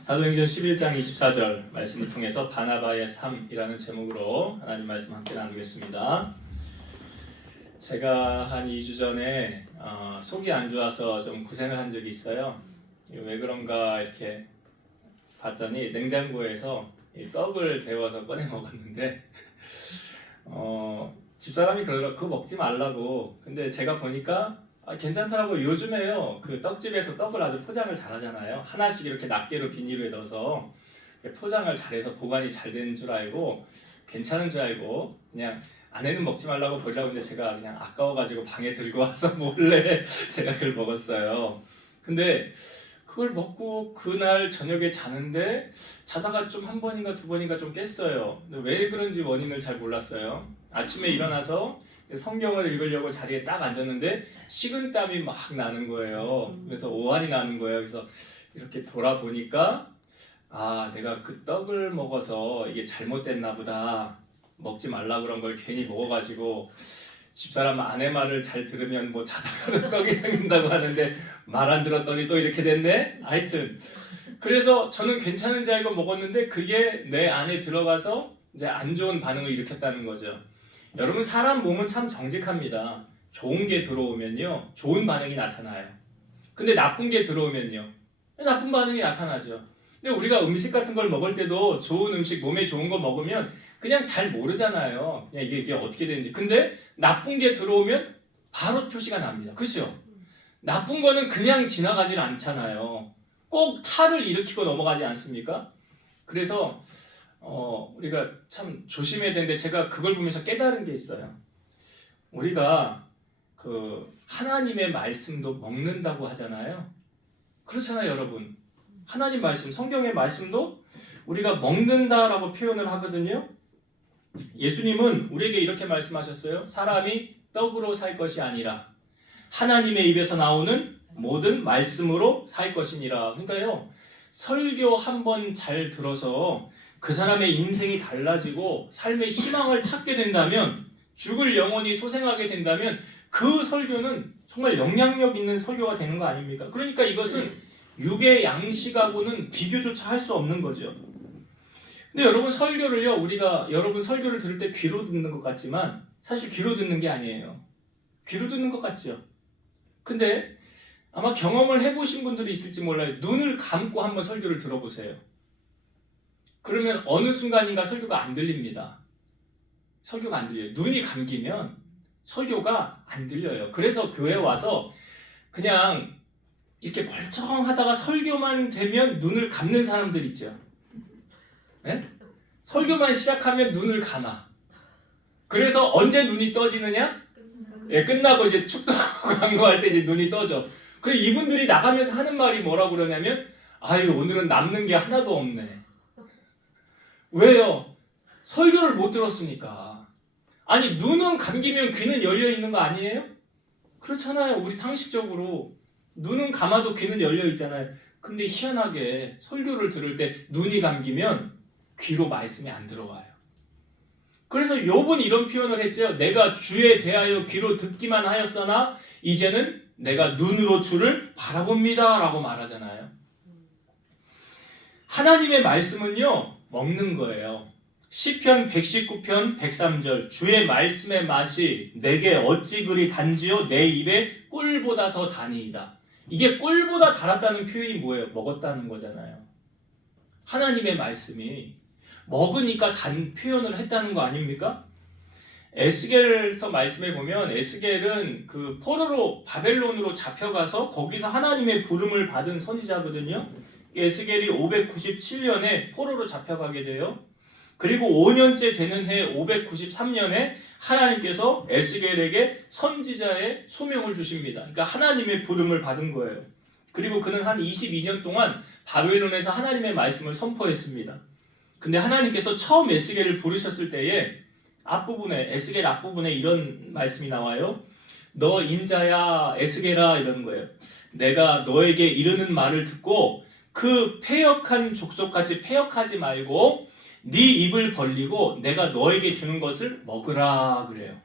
사도행전 11장 24절 말씀을 통해서 바나바의 삶이라는 제목으로 하나님 말씀 함께 나누겠습니다. 제가 한 2주 전에 속이 안 좋아서 좀 고생을 한 적이 있어요. 왜 그런가 이렇게 봤더니 냉장고에서 떡을 데워서 꺼내 먹었는데 집사람이 그러더라고. 그거 먹지 말라고. 근데 제가 보니까 괜찮더라고. 요즘에요 그 떡집에서 떡을 아주 포장을 잘하잖아요. 하나씩 이렇게 낱개로 비닐에 넣어서 포장을 잘해서 보관이 잘 되는 줄 알고 괜찮은 줄 알고 그냥 아내는 먹지 말라고 버리라고 했는데 제가 그냥 아까워가지고 방에 들고 와서 몰래 제가 그걸 먹었어요. 근데 그걸 먹고 그날 저녁에 자는데 자다가 좀 한 번인가 두 번인가 좀 깼어요. 근데 왜 그런지 원인을 잘 몰랐어요. 아침에 일어나서 성경을 읽으려고 자리에 딱 앉았는데 식은땀이 막 나는 거예요. 그래서 오한이 나는 거예요. 그래서 이렇게 돌아보니까 내가 그 떡을 먹어서 이게 잘못됐나 보다. 먹지 말라 그런 걸 괜히 먹어가지고 집사람 아내 말을 잘 들으면 뭐 자다가도 떡이 생긴다고 하는데 말 안 들었더니 또 이렇게 됐네. 하여튼 그래서 저는 괜찮은지 알고 먹었는데 그게 내 안에 들어가서 이제 안 좋은 반응을 일으켰다는 거죠. 여러분 사람 몸은 참 정직합니다. 좋은 게 들어오면요 좋은 반응이 나타나요. 근데 나쁜 게 들어오면요 나쁜 반응이 나타나죠. 근데 우리가 음식 같은 걸 먹을 때도 좋은 음식 몸에 좋은 거 먹으면 그냥 잘 모르잖아요. 그냥 이게 어떻게 되는지. 근데 나쁜 게 들어오면 바로 표시가 납니다. 그렇죠? 나쁜 거는 그냥 지나가질 않잖아요. 꼭 탈을 일으키고 넘어가지 않습니까? 그래서 우리가 참 조심해야 되는데 제가 그걸 보면서 깨달은 게 있어요. 우리가 그 하나님의 말씀도 먹는다고 하잖아요. 그렇잖아요, 여러분. 하나님 말씀, 성경의 말씀도 우리가 먹는다라고 표현을 하거든요. 예수님은 우리에게 이렇게 말씀하셨어요. 사람이 떡으로 살 것이 아니라 하나님의 입에서 나오는 모든 말씀으로 살 것이니라. 그러니까요, 설교 한 번 잘 들어서 그 사람의 인생이 달라지고 삶의 희망을 찾게 된다면, 죽을 영혼이 소생하게 된다면 그 설교는 정말 영향력 있는 설교가 되는 거 아닙니까? 그러니까 이것은 육의 양식하고는 비교조차 할 수 없는 거죠. 근데 여러분 설교를요, 우리가 여러분 설교를 들을 때 귀로 듣는 것 같지만 사실 귀로 듣는 게 아니에요. 귀로 듣는 것 같죠. 근데 아마 경험을 해보신 분들이 있을지 몰라요. 눈을 감고 한번 설교를 들어보세요. 그러면 어느 순간인가 설교가 안 들립니다. 설교가 안 들려요. 눈이 감기면 설교가 안 들려요. 그래서 교회 와서 그냥 이렇게 멀쩡하다가 설교만 되면 눈을 감는 사람들 있죠. 네? 설교만 시작하면 눈을 감아. 그래서 언제 눈이 떠지느냐? 끝나고 이제 축도하고 광고할 때 이제 눈이 떠져. 그리고 이분들이 나가면서 하는 말이 뭐라고 그러냐면 오늘은 남는 게 하나도 없네. 왜요? 설교를 못 들었으니까. 아니 눈은 감기면 귀는 열려 있는 거 아니에요? 그렇잖아요. 우리 상식적으로 눈은 감아도 귀는 열려 있잖아요. 근데 희한하게 설교를 들을 때 눈이 감기면 귀로 말씀이 안 들어와요. 그래서 욥은 이런 표현을 했죠. 내가 주에 대하여 귀로 듣기만 하였으나 이제는 내가 눈으로 주를 바라봅니다 라고 말하잖아요. 하나님의 말씀은요 먹는 거예요. 시편 119편 103절 주의 말씀의 맛이 내게 어찌 그리 단지요 내 입에 꿀보다 더 다니이다. 이게 꿀보다 달았다는 표현이 뭐예요? 먹었다는 거잖아요. 하나님의 말씀이 먹으니까 단 표현을 했다는 거 아닙니까? 에스겔서 말씀해 보면 에스겔은 그 포로로 바벨론으로 잡혀가서 거기서 하나님의 부름을 받은 선지자거든요. 에스겔이 597년에 포로로 잡혀가게 돼요. 그리고 5년째 되는 해 593년에 하나님께서 에스겔에게 선지자의 소명을 주십니다. 그러니까 하나님의 부름을 받은 거예요. 그리고 그는 한 22년 동안 바벨론에서 하나님의 말씀을 선포했습니다. 근데 하나님께서 처음 에스겔을 부르셨을 때에 에스겔 앞부분에 이런 말씀이 나와요. 너 인자야 에스겔아 이러는 거예요. 내가 너에게 이르는 말을 듣고 그 패역한 족속같이 패역하지 말고 네 입을 벌리고 내가 너에게 주는 것을 먹으라 그래요.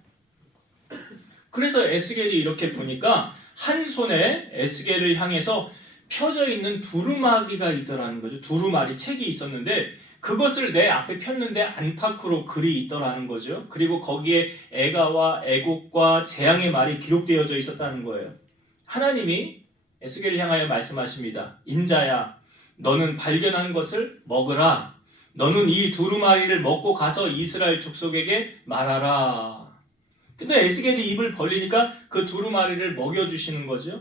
그래서 에스겔이 이렇게 보니까 한 손에 에스겔을 향해서 펴져 있는 두루마리가 있더라는 거죠. 두루마리 책이 있었는데 그것을 내 앞에 폈는데 안팎으로 글이 있더라는 거죠. 그리고 거기에 애가와 애곡과 재앙의 말이 기록되어져 있었다는 거예요. 하나님이 에스겔을 향하여 말씀하십니다. 인자야, 너는 발견한 것을 먹으라. 너는 이 두루마리를 먹고 가서 이스라엘 족속에게 말하라. 근데 에스겔이 입을 벌리니까 그 두루마리를 먹여주시는 거죠.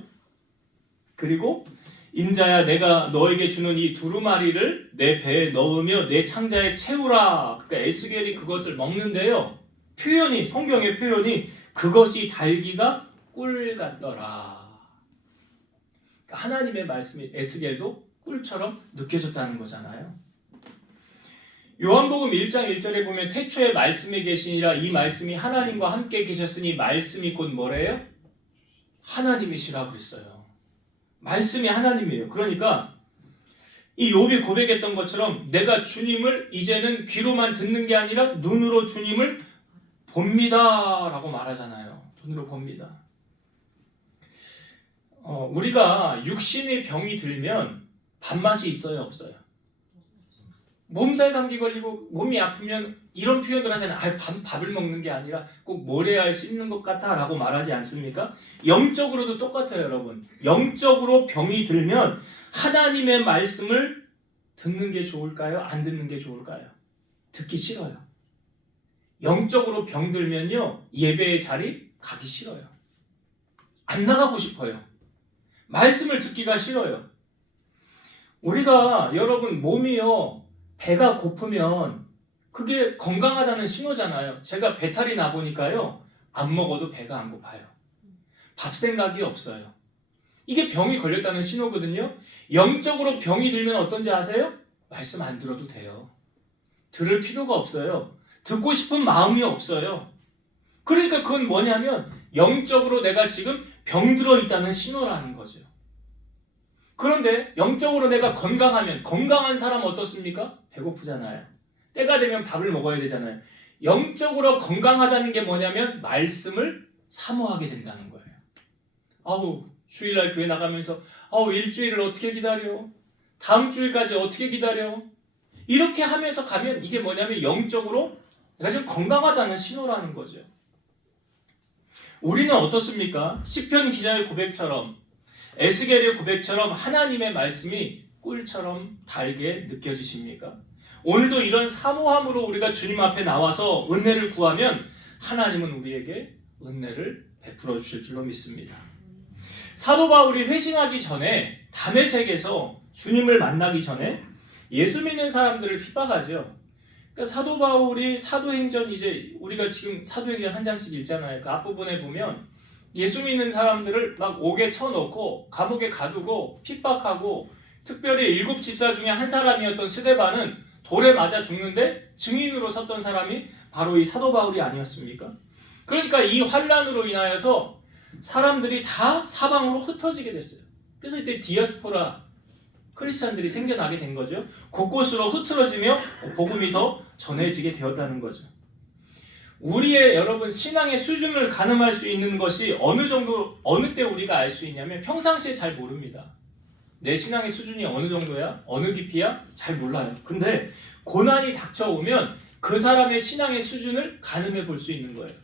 그리고 인자야, 내가 너에게 주는 이 두루마리를 내 배에 넣으며 내 창자에 채우라. 그러니까 에스겔이 그것을 먹는데요. 표현이, 성경의 표현이 그것이 달기가 꿀 같더라. 그러니까 하나님의 말씀이 에스겔도 꿀처럼 느껴졌다는 거잖아요. 요한복음 1장 1절에 보면 태초에 말씀이 계시니라. 이 말씀이 하나님과 함께 계셨으니 말씀이 곧 뭐래요? 하나님이시라 그랬어요. 말씀이 하나님이에요. 그러니까 이 욥이 고백했던 것처럼 내가 주님을 이제는 귀로만 듣는 게 아니라 눈으로 주님을 봅니다 라고 말하잖아요. 눈으로 봅니다. 우리가 육신의 병이 들면 밥맛이 있어요, 없어요? 몸살 감기 걸리고 몸이 아프면 이런 표현을 하잖아요. 밥을 먹는 게 아니라 꼭 모래알 씹는 것 같아 라고 말하지 않습니까? 영적으로도 똑같아요, 여러분. 영적으로 병이 들면 하나님의 말씀을 듣는 게 좋을까요? 안 듣는 게 좋을까요? 듣기 싫어요. 영적으로 병들면요, 예배의 자리 가기 싫어요. 안 나가고 싶어요. 말씀을 듣기가 싫어요. 우리가 여러분 몸이요, 배가 고프면 그게 건강하다는 신호잖아요. 제가 배탈이 나 보니까요, 안 먹어도 배가 안 고파요. 밥 생각이 없어요. 이게 병이 걸렸다는 신호거든요. 영적으로 병이 들면 어떤지 아세요? 말씀 안 들어도 돼요. 들을 필요가 없어요. 듣고 싶은 마음이 없어요. 그러니까 그건 뭐냐면 영적으로 내가 지금 병들어 있다는 신호라는 거죠. 그런데 영적으로 내가 건강하면, 건강한 사람 어떻습니까? 배고프잖아요. 때가 되면 밥을 먹어야 되잖아요. 영적으로 건강하다는 게 뭐냐면 말씀을 사모하게 된다는 거예요. 아우, 주일날 교회 나가면서 일주일을 어떻게 기다려? 다음 주일까지 어떻게 기다려? 이렇게 하면서 가면 이게 뭐냐면 영적으로 내가 지금 건강하다는 신호라는 거죠. 우리는 어떻습니까? 시편 기자의 고백처럼, 에스겔의 고백처럼 하나님의 말씀이 꿀처럼 달게 느껴지십니까? 오늘도 이런 사모함으로 우리가 주님 앞에 나와서 은혜를 구하면 하나님은 우리에게 은혜를 베풀어 주실 줄로 믿습니다. 사도 바울이 회심하기 전에 다메섹에서 주님을 만나기 전에 예수 믿는 사람들을 핍박하죠. 그러니까 사도 바울이 사도행전, 이제 우리가 지금 사도행전 한 장씩 읽잖아요. 그 앞부분에 보면 예수 믿는 사람들을 막 옥에 쳐놓고 감옥에 가두고 핍박하고, 특별히 7 집사 중에 한 사람이었던 스데반은 돌에 맞아 죽는데 증인으로 섰던 사람이 바로 이 사도 바울이 아니었습니까? 그러니까 이 환난으로 인하여서 사람들이 다 사방으로 흩어지게 됐어요. 그래서 이때 디아스포라 크리스찬들이 생겨나게 된 거죠. 곳곳으로 흐트러지며 복음이 더 전해지게 되었다는 거죠. 우리의 여러분 신앙의 수준을 가늠할 수 있는 것이 어느 정도, 어느 때 우리가 알 수 있냐면 평상시에 잘 모릅니다. 내 신앙의 수준이 어느 정도야? 어느 깊이야? 잘 몰라요. 근데 고난이 닥쳐오면 그 사람의 신앙의 수준을 가늠해 볼 수 있는 거예요.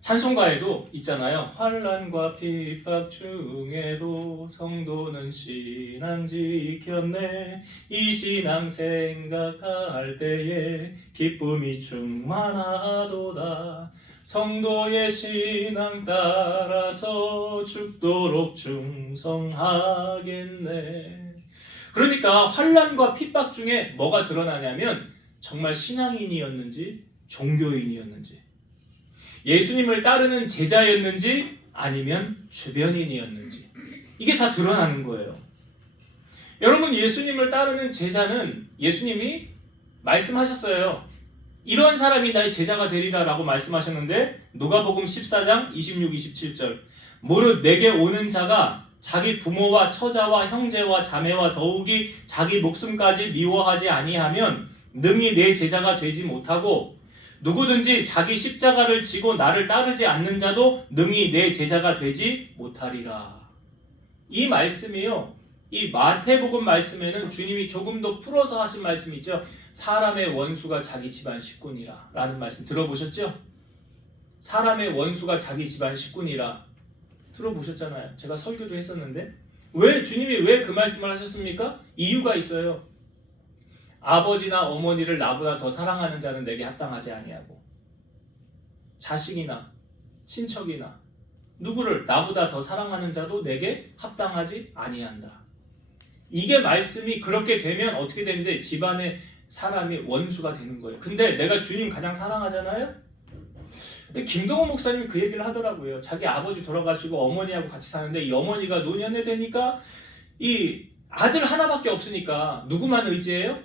찬송가에도 있잖아요. 환난과 핍박 중에도 성도는 신앙 지켰네. 이 신앙 생각할 때에 기쁨이 충만하도다. 성도의 신앙 따라서 죽도록 충성하겠네. 그러니까 환난과 핍박 중에 뭐가 드러나냐면 정말 신앙인이었는지 종교인이었는지, 예수님을 따르는 제자였는지 아니면 주변인이었는지, 이게 다 드러나는 거예요. 여러분, 예수님을 따르는 제자는 예수님이 말씀하셨어요. 이런 사람이 나의 제자가 되리라 라고 말씀하셨는데, 누가복음 14장 26, 27절 무릇 내게 오는 자가 자기 부모와 처자와 형제와 자매와 더욱이 자기 목숨까지 미워하지 아니하면 능히 내 제자가 되지 못하고, 누구든지 자기 십자가를 지고 나를 따르지 않는 자도 능히 내 제자가 되지 못하리라. 이 말씀이요. 이 마태복음 말씀에는 주님이 조금 더 풀어서 하신 말씀이 있죠. 사람의 원수가 자기 집안 식구니라 라는 말씀 들어보셨죠? 사람의 원수가 자기 집안 식구니라 들어보셨잖아요. 제가 설교도 했었는데 왜 주님이 왜 그 말씀을 하셨습니까? 이유가 있어요. 아버지나 어머니를 나보다 더 사랑하는 자는 내게 합당하지 아니하고 자식이나 친척이나 누구를 나보다 더 사랑하는 자도 내게 합당하지 아니한다. 이게 말씀이 그렇게 되면 어떻게 되는데 집안에 사람이 원수가 되는 거예요. 근데 내가 주님 가장 사랑하잖아요. 근데 김동호 목사님이 그 얘기를 하더라고요. 자기 아버지 돌아가시고 어머니하고 같이 사는데 이 어머니가 노년에 되니까 이 아들 하나밖에 없으니까 누구만 의지해요?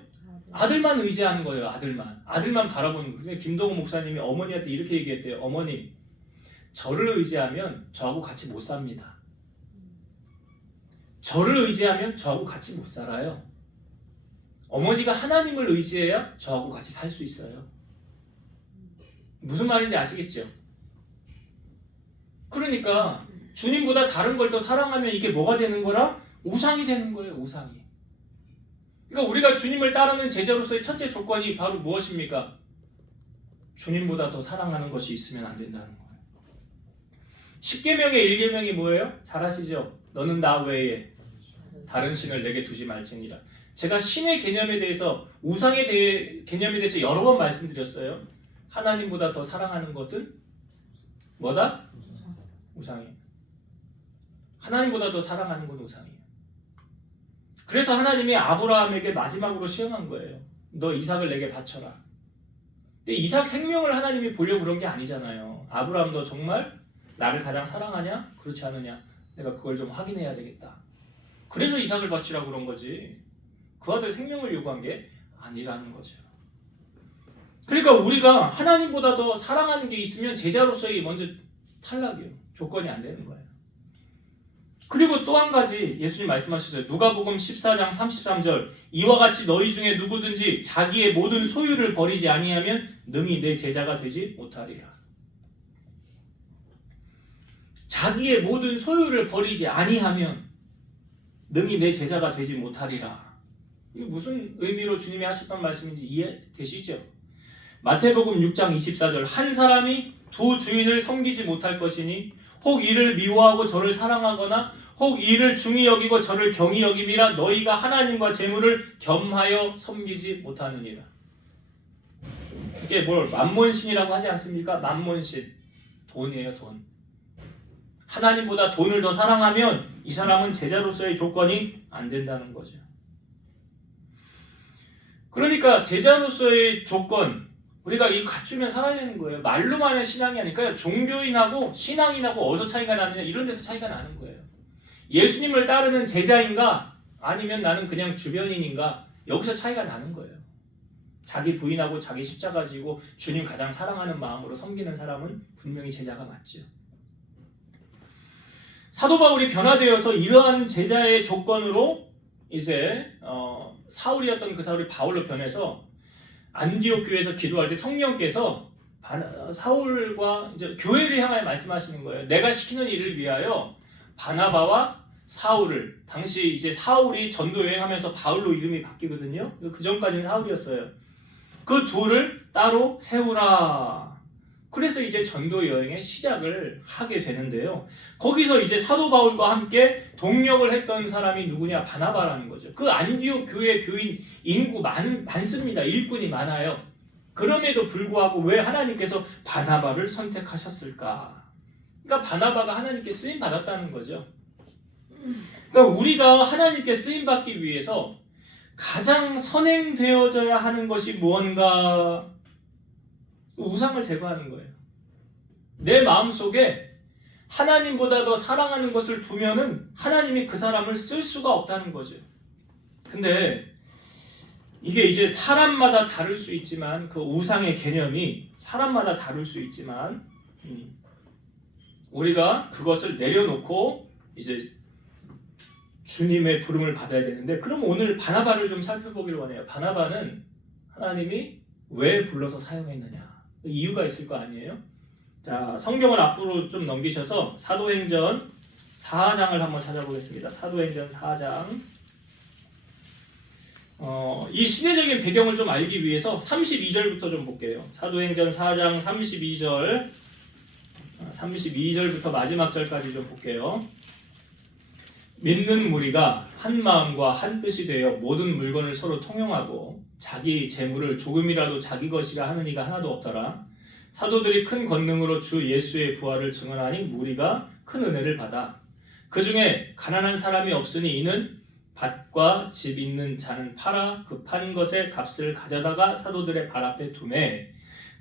아들만 의지하는 거예요. 아들만 바라보는 거예요. 그래서 김동호 목사님이 어머니한테 이렇게 얘기했대요. 어머니, 저를 의지하면 저하고 같이 못 삽니다. 저를 의지하면 저하고 같이 못 살아요. 어머니가 하나님을 의지해야 저하고 같이 살 수 있어요. 무슨 말인지 아시겠죠? 그러니까 주님보다 다른 걸 더 사랑하면 이게 뭐가 되는 거라? 우상이 되는 거예요. 우상이. 그러니까 우리가 주님을 따르는 제자로서의 첫째 조건이 바로 무엇입니까? 주님보다 더 사랑하는 것이 있으면 안 된다는 거예요. 10계명의 1계명이 뭐예요? 잘 아시죠? 너는 나 외에 다른 신을 내게 두지 말지니라. 제가 신의 개념에 대해서 우상에 대해 개념에 대해서 여러 번 말씀드렸어요. 하나님보다 더 사랑하는 것은 뭐다? 우상이에요. 하나님보다 더 사랑하는 건 우상이에요. 그래서 하나님이 아브라함에게 마지막으로 시험한 거예요. 너 이삭을 내게 바쳐라. 근데 이삭 생명을 하나님이 보려고 그런 게 아니잖아요. 아브라함 너 정말 나를 가장 사랑하냐? 그렇지 않느냐? 내가 그걸 좀 확인해야 되겠다. 그래서 이삭을 바치라고 그런 거지. 그 아들 생명을 요구한 게 아니라는 거죠. 그러니까 우리가 하나님보다 더 사랑하는 게 있으면 제자로서의 먼저 탈락이에요. 조건이 안 되는 거예요. 그리고 또 한 가지 예수님 말씀하셨어요. 누가복음 14장 33절 이와 같이 너희 중에 누구든지 자기의 모든 소유를 버리지 아니하면 능히 내 제자가 되지 못하리라. 자기의 모든 소유를 버리지 아니하면 능히 내 제자가 되지 못하리라. 이게 무슨 의미로 주님이 하셨던 말씀인지 이해되시죠? 마태복음 6장 24절 한 사람이 두 주인을 섬기지 못할 것이니 혹 이를 미워하고 저를 사랑하거나 혹 이를 중히 여기고 저를 경히 여김이라 너희가 하나님과 재물을 겸하여 섬기지 못하느니라. 이게 뭘 만몬신이라고 하지 않습니까? 만몬신. 돈이에요, 돈. 하나님보다 돈을 더 사랑하면 이 사람은 제자로서의 조건이 안 된다는 거죠. 그러니까 제자로서의 조건 우리가 이 갖추면 살아야 되는 거예요. 말로만의 신앙이 아니니까 종교인하고 신앙인하고 어디서 차이가 나느냐 이런 데서 차이가 나는 거예요. 예수님을 따르는 제자인가 아니면 나는 그냥 주변인인가 여기서 차이가 나는 거예요. 자기 부인하고 자기 십자가 지고 주님 가장 사랑하는 마음으로 섬기는 사람은 분명히 제자가 맞죠. 사도 바울이 변화되어서 이러한 제자의 조건으로 이제 사울이었던 그 사울이 바울로 변해서 안디옥 교회에서 기도할 때 성령께서 사울과 이제 교회를 향하여 말씀하시는 거예요. 내가 시키는 일을 위하여 바나바와 사울을 당시 이제 사울이 전도 여행하면서 바울로 이름이 바뀌거든요. 그 전까지는 사울이었어요. 그 둘을 따로 세우라. 그래서 이제 전도 여행의 시작을 하게 되는데요. 거기서 이제 사도 바울과 함께 동역을 했던 사람이 누구냐? 바나바라는 거죠. 그 안디옥 교회 교인 인구 많습니다. 일꾼이 많아요. 그럼에도 불구하고 왜 하나님께서 바나바를 선택하셨을까? 그러니까 바나바가 하나님께 쓰임 받았다는 거죠. 그러니까 우리가 하나님께 쓰임 받기 위해서 가장 선행되어져야 하는 것이 무언가? 우상을 제거하는 거예요. 내 마음속에 하나님보다 더 사랑하는 것을 두면은 하나님이 그 사람을 쓸 수가 없다는 거죠. 근데 이게 이제 사람마다 다를 수 있지만 그 우상의 개념이 사람마다 다를 수 있지만 우리가 그것을 내려놓고 이제 주님의 부름을 받아야 되는데 그럼 오늘 바나바를 좀 살펴보길 원해요. 바나바는 하나님이 왜 불러서 사용했느냐? 이유가 있을 거 아니에요? 자, 성경을 앞으로 좀 넘기셔서 사도행전 4장을 한번 찾아보겠습니다. 사도행전 4장. 이 시대적인 배경을 좀 알기 위해서 32절부터 좀 볼게요. 사도행전 4장 32절부터 마지막 절까지 좀 볼게요. 믿는 무리가 한 마음과 한 뜻이 되어 모든 물건을 서로 통용하고 자기 재물을 조금이라도 자기 것이라 하는 이가 하나도 없더라. 사도들이 큰 권능으로 주 예수의 부활을 증언하니 무리가 큰 은혜를 받아. 그 중에 가난한 사람이 없으니 이는 밭과 집 있는 자는 팔아 그 판 것의 값을 가져다가 사도들의 발 앞에 두매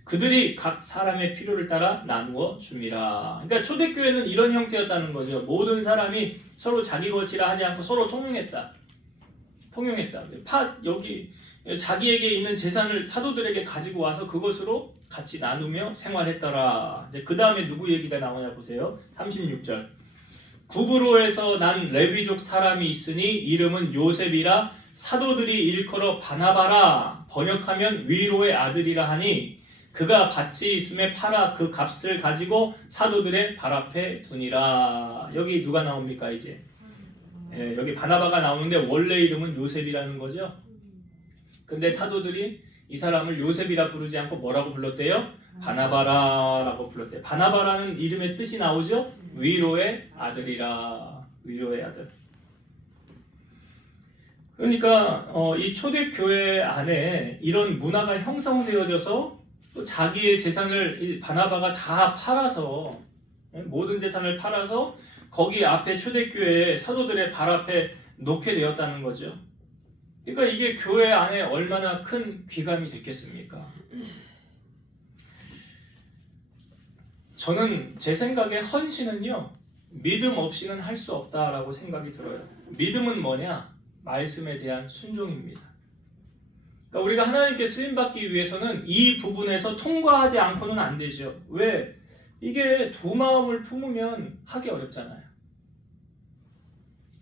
그들이 각 사람의 필요를 따라 나누어 줌이라. 그러니까 초대교회는 이런 형태였다는 거죠. 모든 사람이 서로 자기 것이라 하지 않고 서로 통용했다. 여기 자기에게 있는 재산을 사도들에게 가지고 와서 그것으로 같이 나누며 생활했더라. 이제 그 다음에 누구 얘기가 나오냐 보세요. 36절. 구브로에서 난 레위족 사람이 있으니 이름은 요셉이라 사도들이 일컬어 바나바라 번역하면 위로의 아들이라 하니 그가 밭이 있음에 팔아 그 값을 가지고 사도들의 발 앞에 두니라. 여기 누가 나옵니까 이제? 여기 바나바가 나오는데 원래 이름은 요셉이라는 거죠. 근데 사도들이 이 사람을 요셉이라 부르지 않고 뭐라고 불렀대요? 바나바라라고 불렀대요. 바나바라는 이름의 뜻이 나오죠? 위로의 아들이라. 위로의 아들. 그러니까 이 초대교회 안에 이런 문화가 형성되어져서 또 자기의 재산을 바나바가 다 팔아서 모든 재산을 팔아서 거기 앞에 초대교회 사도들의 발 앞에 놓게 되었다는 거죠. 그러니까 이게 교회 안에 얼마나 큰 귀감이 됐겠습니까? 저는 제 생각에 헌신은요 믿음 없이는 할 수 없다라고 생각이 들어요. 믿음은 뭐냐? 말씀에 대한 순종입니다. 그러니까 우리가 하나님께 쓰임받기 위해서는 이 부분에서 통과하지 않고는 안 되죠. 왜? 이게 두 마음을 품으면 하기 어렵잖아요.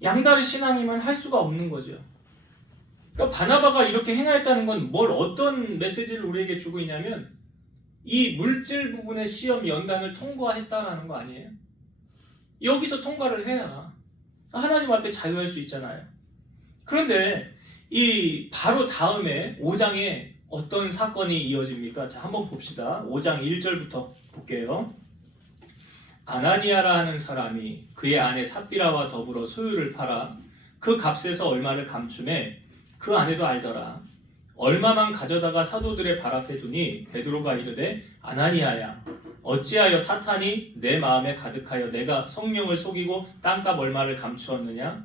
양다리 신앙이면 할 수가 없는 거죠. 그러니까 바나바가 이렇게 행하였다는 건 어떤 메시지를 우리에게 주고 있냐면 이 물질 부분의 시험 연단을 통과했다라는 거 아니에요? 여기서 통과를 해야 하나님 앞에 자유할 수 있잖아요. 그런데 이 바로 다음에 5장에 어떤 사건이 이어집니까? 자, 한번 봅시다. 5장 1절부터 볼게요. 아나니아라 하는 사람이 그의 아내 삽비라와 더불어 소유를 팔아 그 값에서 얼마를 감춤해 그 아내도 알더라. 얼마만 가져다가 사도들의 발 앞에 두니 베드로가 이르되 아나니아야 어찌하여 사탄이 내 마음에 가득하여 내가 성령을 속이고 땅값 얼마를 감추었느냐?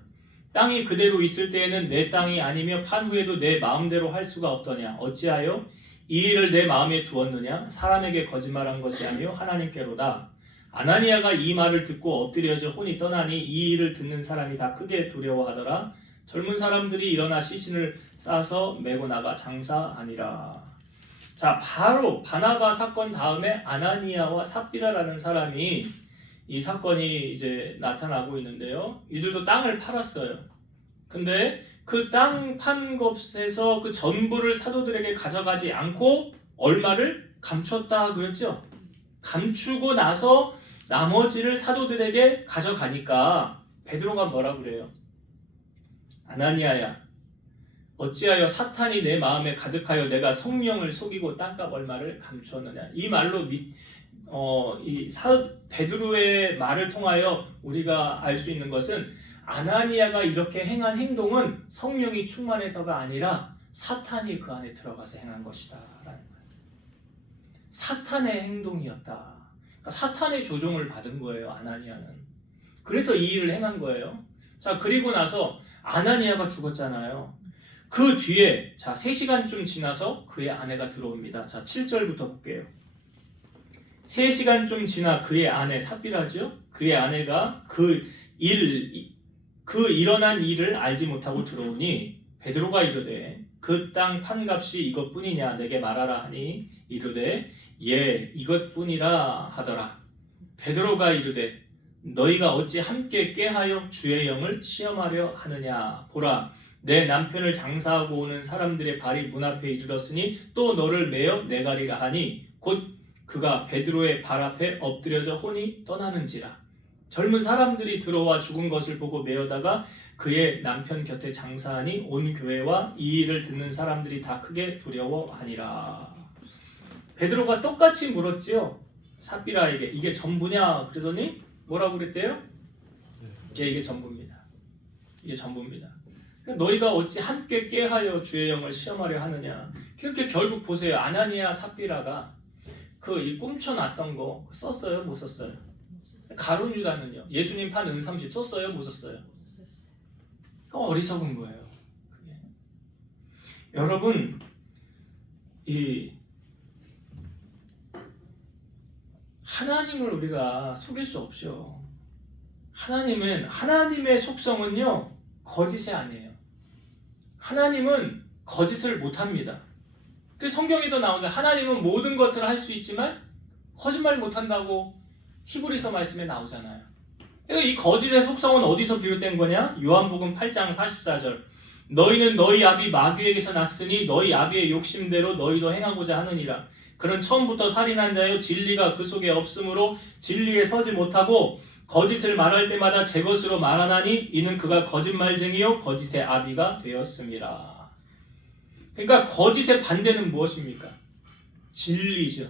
땅이 그대로 있을 때에는 내 땅이 아니며 판 후에도 내 마음대로 할 수가 없더냐? 어찌하여 이 일을 내 마음에 두었느냐? 사람에게 거짓말한 것이 아니요 하나님께로다. 아나니아가 이 말을 듣고 엎드려져 혼이 떠나니 이 일을 듣는 사람이 다 크게 두려워하더라. 젊은 사람들이 일어나 시신을 싸서 메고 나가 장사하니라. 자, 바로 바나바 사건 다음에 아나니아와 삽비라라는 사람이 이 사건이 이제 나타나고 있는데요. 이들도 땅을 팔았어요. 근데 그 땅 판 것에서 그 전부를 사도들에게 가져가지 않고 얼마를 감췄다 그랬죠. 감추고 나서 나머지를 사도들에게 가져가니까 베드로가 뭐라 그래요? 아나니아야 어찌하여 사탄이 내 마음에 가득하여 내가 성령을 속이고 땅값 얼마를 감추었느냐. 이 말로 베드로의 말을 통하여 우리가 알 수 있는 것은 아나니아가 이렇게 행한 행동은 성령이 충만해서가 아니라 사탄이 그 안에 들어가서 행한 것이다 라는 거예요. 사탄의 행동이었다. 그러니까 사탄의 조종을 받은 거예요. 아나니아는. 그래서 이 일을 행한 거예요. 자, 그리고 나서 아나니아가 죽었잖아요. 그 뒤에 3시간쯤 지나서 그의 아내가 들어옵니다. 자, 7절부터 볼게요. 3시간쯤 지나 그의 아내 삽비라죠. 그의 아내가 일어난 일을 알지 못하고 들어오니 베드로가 이르되 그 땅 판값이 이것뿐이냐 내게 말하라 하니 이르되 예 이것뿐이라 하더라. 베드로가 이르되 너희가 어찌 함께 꾀하여 주의 영을 시험하려 하느냐. 보라 내 남편을 장사하고 오는 사람들의 발이 문 앞에 이르렀으니 또 너를 매어 내가리라 하니 곧 그가 베드로의 발 앞에 엎드려져 혼이 떠나는지라. 젊은 사람들이 들어와 죽은 것을 보고 메어다가 그의 남편 곁에 장사하니 온 교회와 이 일을 듣는 사람들이 다 크게 두려워하니라. 베드로가 똑같이 물었지요. 삽비라에게 이게 전부냐? 그러더니 뭐라고 그랬대요? 예, 이게 전부입니다. 이게 전부입니다. 너희가 어찌 함께 꾀하여 주의 영을 시험하려 하느냐. 그렇게 결국 보세요. 아나니아 삽비라가 이 꿈쳐놨던 거 썼어요? 못 썼어요? 가룟 유다는요. 예수님 판 은30 썼어요? 못 썼어요? 어리석은 거예요. 그게. 여러분 이 하나님을 우리가 속일 수 없죠. 하나님의 속성은요 거짓이 아니에요. 하나님은 거짓을 못합니다. 그래서 성경에도 나오는데 하나님은 모든 것을 할 수 있지만 거짓말 못한다고 히브리서 말씀에 나오잖아요. 이 거짓의 속성은 어디서 비롯된 거냐? 요한복음 8장 44절 너희는 너희 아비 마귀에게서 났으니 너희 아비의 욕심대로 너희도 행하고자 하느니라. 그는 처음부터 살인한 자요 진리가 그 속에 없으므로 진리에 서지 못하고 거짓을 말할 때마다 제 것으로 말하나니 이는 그가 거짓말쟁이요 거짓의 아비가 되었음이라. 그러니까 거짓의 반대는 무엇입니까? 진리죠.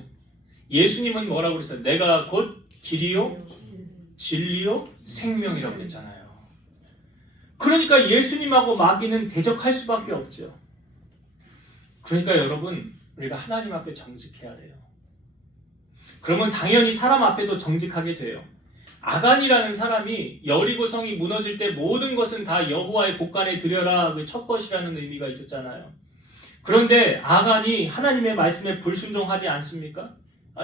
예수님은 뭐라고 그랬어요? 내가 곧 길이요 진리요 생명이라고 그랬잖아요. 그러니까 예수님하고 마귀는 대적할 수밖에 없죠. 그러니까 여러분 우리가 하나님 앞에 정직해야 돼요. 그러면 당연히 사람 앞에도 정직하게 돼요. 아간이라는 사람이 여리고성이 무너질 때 모든 것은 다 여호와의 곳간에 드려라 그 첫 것이라는 의미가 있었잖아요. 그런데 아간이 하나님의 말씀에 불순종하지 않습니까?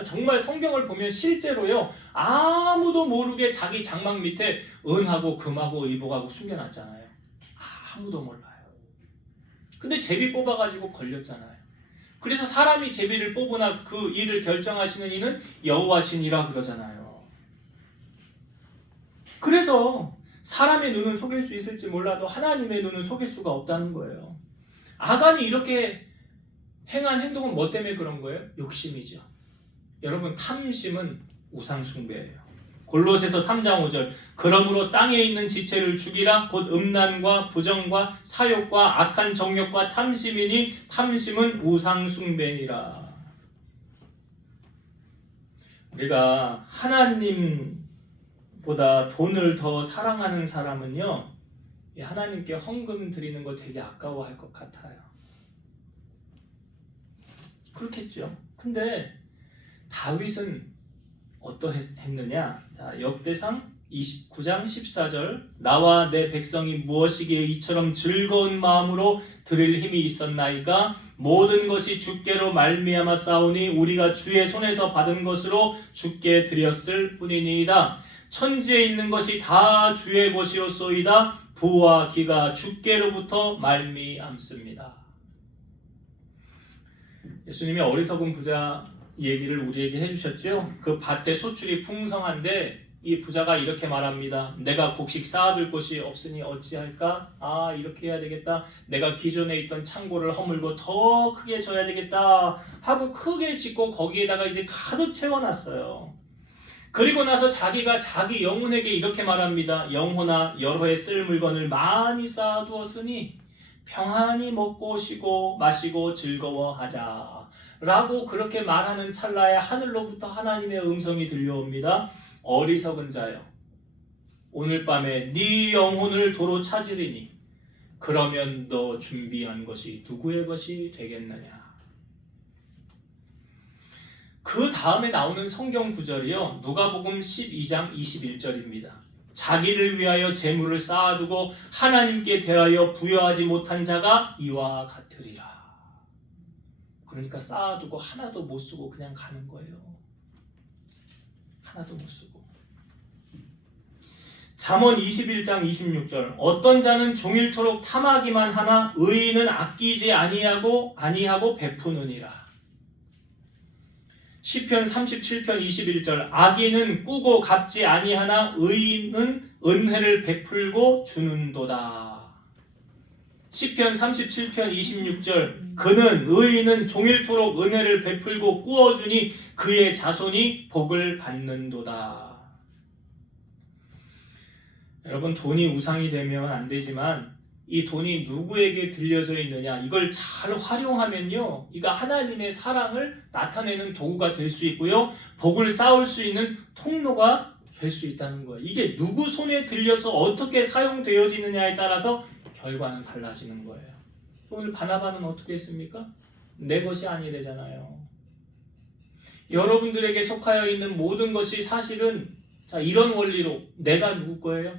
정말 성경을 보면 실제로요 아무도 모르게 자기 장막 밑에 은하고 금하고 의복하고 숨겨놨잖아요. 아무도 몰라요. 근데 제비 뽑아가지고 걸렸잖아요. 그래서 사람이 제비를 뽑으나 그 일을 결정하시는 이는 여호와시니라 그러잖아요. 그래서 사람의 눈은 속일 수 있을지 몰라도 하나님의 눈은 속일 수가 없다는 거예요. 아간이 이렇게 행한 행동은 뭐 때문에 그런 거예요? 욕심이죠. 여러분 탐심은 우상숭배예요. 골로새서 3장 5절 그러므로 땅에 있는 지체를 죽이라 곧 음란과 부정과 사욕과 악한 정욕과 탐심이니 탐심은 우상숭배니라. 우리가 하나님보다 돈을 더 사랑하는 사람은요 하나님께 헌금 드리는 거 되게 아까워할 것 같아요. 그렇겠죠. 근데 다윗은 어떠했느냐? 자, 역대상 29장 14절 나와 내 백성이 무엇이기에 이처럼 즐거운 마음으로 드릴 힘이 있었나이까? 모든 것이 주께로 말미암아 싸우니 우리가 주의 손에서 받은 것으로 주께 드렸을 뿐이니이다. 천지에 있는 것이 다 주의 것이었소이다. 부와 기가 주께로부터 말미암습니다. 예수님이 어리석은 부자 얘기를 우리에게 해주셨죠. 그 밭에 소출이 풍성한데 이 부자가 이렇게 말합니다. 내가 곡식 쌓아둘 곳이 없으니 어찌할까? 이렇게 해야 되겠다. 내가 기존에 있던 창고를 허물고 더 크게 져야 되겠다 하고 크게 짓고 거기에다가 이제 가득 채워놨어요. 그리고 나서 자기가 자기 영혼에게 이렇게 말합니다. 영혼아 여러 해 쓸 물건을 많이 쌓아두었으니 평안히 먹고 쉬고 마시고 즐거워하자 라고 그렇게 말하는 찰나에 하늘로부터 하나님의 음성이 들려옵니다. 어리석은 자여 오늘 밤에 네 영혼을 도로 찾으리니 그러면 너 준비한 것이 누구의 것이 되겠느냐. 그 다음에 나오는 성경 구절이요 누가복음 12장 21절입니다. 자기를 위하여 재물을 쌓아두고 하나님께 대하여 부여하지 못한 자가 이와 같으리라. 그러니까 쌓아두고 하나도 못 쓰고 그냥 가는 거예요. 하나도 못 쓰고. 잠언 21장 26절 어떤 자는 종일토록 탐하기만 하나 의인은 아끼지 아니하고 베푸느니라. 시편 37편 21절 악인은 꾸고 갚지 아니하나 의인은 은혜를 베풀고 주는도다. 시편 37편 26절 그는 의인은 종일토록 은혜를 베풀고 꾸어주니 그의 자손이 복을 받는도다. 여러분, 돈이 우상이 되면 안 되지만 이 돈이 누구에게 들려져 있느냐, 이걸 잘 활용하면요, 이거 하나님의 사랑을 나타내는 도구가 될 수 있고요, 복을 쌓을 수 있는 통로가 될 수 있다는 거예요. 이게 누구 손에 들려서 어떻게 사용되어지느냐에 따라서 결과는 달라지는 거예요. 오늘 바나바는 어떻게 했습니까? 내 것이 아니래잖아요. 여러분들에게 속하여 있는 모든 것이 사실은, 자, 이런 원리로 내가 누구 거예요?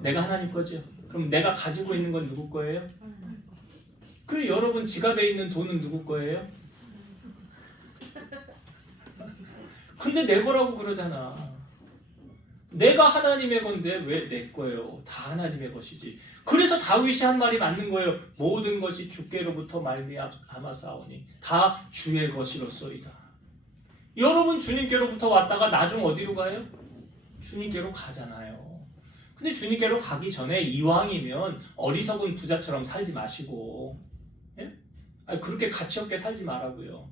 내가 하나님 거죠. 그럼 내가 가지고 있는 건 누구 거예요? 그리고 여러분 지갑에 있는 돈은 누구 거예요? 근데 내 거라고 그러잖아. 내가 하나님의 건데 왜 내 거예요? 다 하나님의 것이지. 그래서 다윗이 한 말이 맞는 거예요. 모든 것이 주께로부터 말미암아 싸우니 다 주의 것이로소이다. 여러분 주님께로부터 왔다가 나중 어디로 가요? 주님께로 가잖아요. 근데 주님께로 가기 전에 이왕이면 어리석은 부자처럼 살지 마시고, 예? 아니, 그렇게 가치없게 살지 말라고요.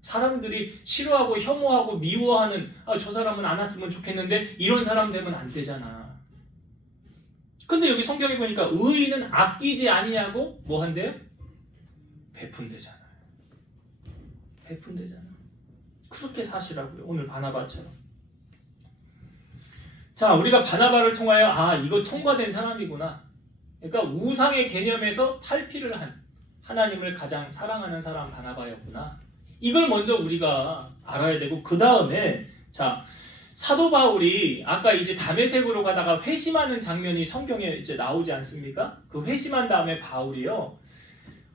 사람들이 싫어하고 혐오하고 미워하는, 저 사람은 안 왔으면 좋겠는데 이런 사람 되면 안 되잖아. 근데 여기 성경에 보니까 의인은 아끼지 아니냐고 뭐 한대요? 베푼대잖아요. 베푼대잖아. 그렇게 사시라고요. 오늘 바나바처럼. 자, 우리가 바나바를 통하여 이거 통과된 사람이구나. 그러니까 우상의 개념에서 탈피를 한 하나님을 가장 사랑하는 사람 바나바였구나. 이걸 먼저 우리가 알아야 되고, 그 다음에 자, 사도 바울이 아까 이제 다메섹으로 가다가 회심하는 장면이 성경에 이제 나오지 않습니까? 그 회심한 다음에 바울이요,